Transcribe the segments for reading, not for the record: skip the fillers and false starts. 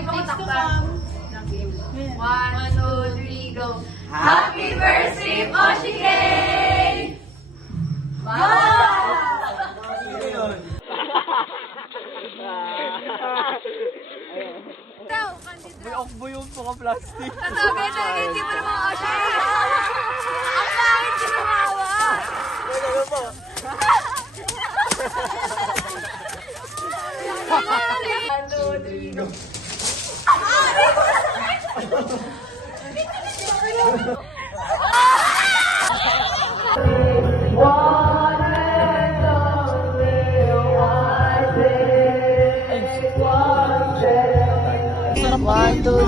One, two, three, go. Happy birthday, Oshike! May okbo yung paka-plastic. Sabi talaga hindi mo naman Oshike! Ang pangit si Mahawa! Ano po? One, two, three, go. One, two,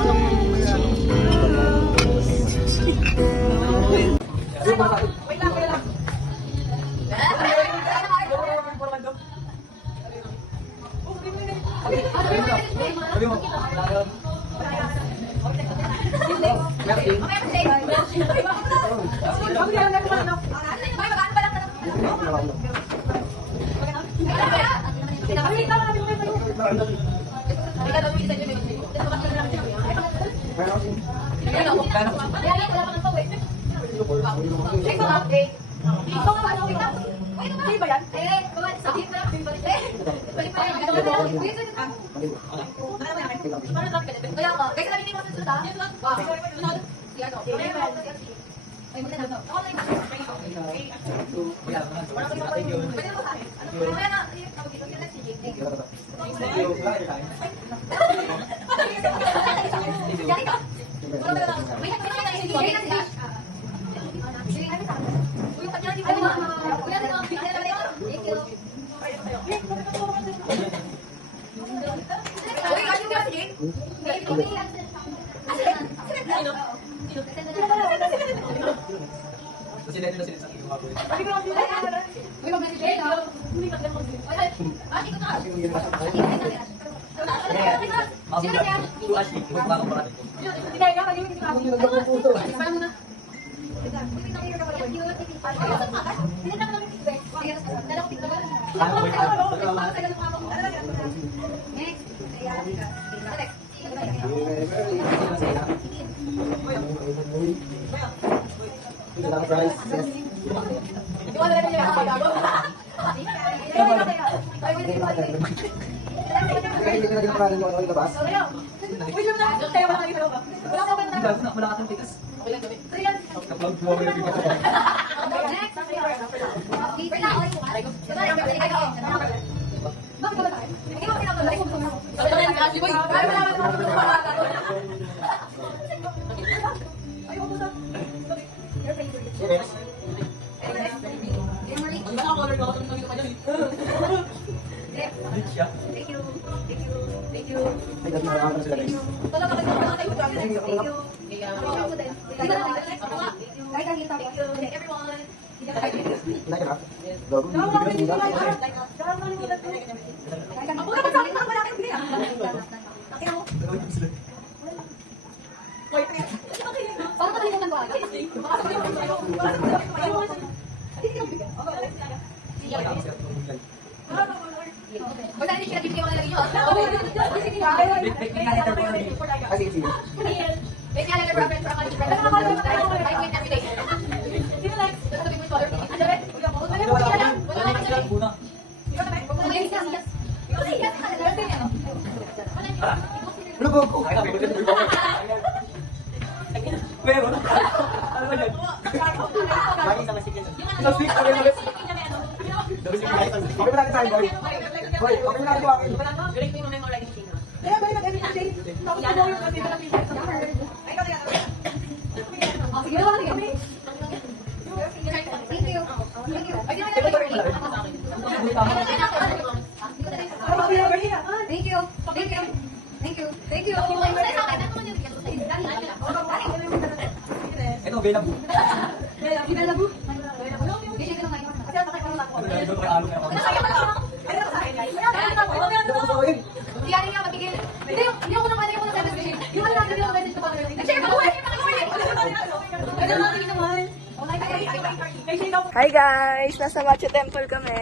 Hi guys! Nasa Machu Temple kami.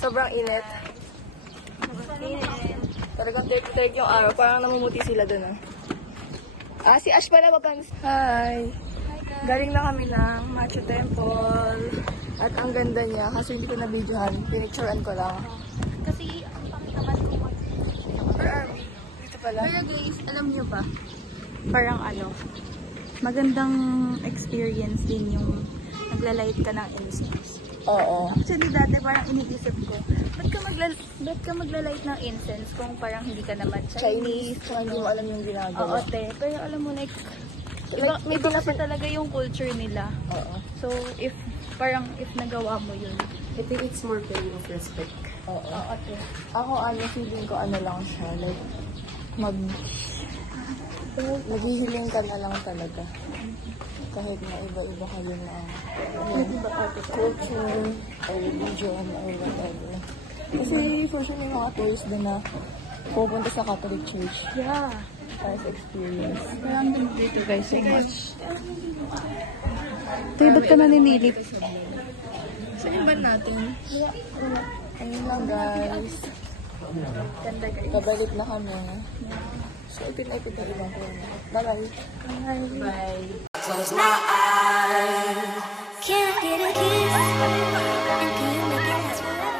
Sobrang init. Init. Talagang tek-tek yung araw. Parang namumuti sila dun, ah. Si Ash pala, Papans. Hi. Galing na kami ng Machu Temple. At ang ganda niya, kasi hindi ko na-videohan. Pinicturean ko lang. Kasi, ang pangit naman kung Where are we? Dito pala. Pero guys, alam niyo ba? Parang magandang experience din yung nagla-light ka ng incense. Oo. Actually, dati parang iniisip ko, ba't ka magla-light ng incense kung parang hindi ka naman Chinese? Kung hindi mo alam yung Oo, ginagawa. pero alam mo, like, May iba kasi talaga yung culture nila. Oo. So, if nagawa mo yun. I think it's more feeling of respect. Oo. Oo, Ako, feeling ko lang siya. Like, naghihiling ka na lang talaga. Kahit na iba-iba kayo na culture or religion or whatever. Kasi usually may mga tourists din na pupunta sa Catholic Church Yeah. para sa experience. Parang dito guys, so much. Tuy, ba't ka naninilip? Sa iban natin. Ayun lang guys. Ganda guys. Pabalik na kami. So, ipin-ipin na ibang ko. Bye-bye. Bye. Close my eyes. Can I get a kiss? And can you make it last forever?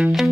Thank you.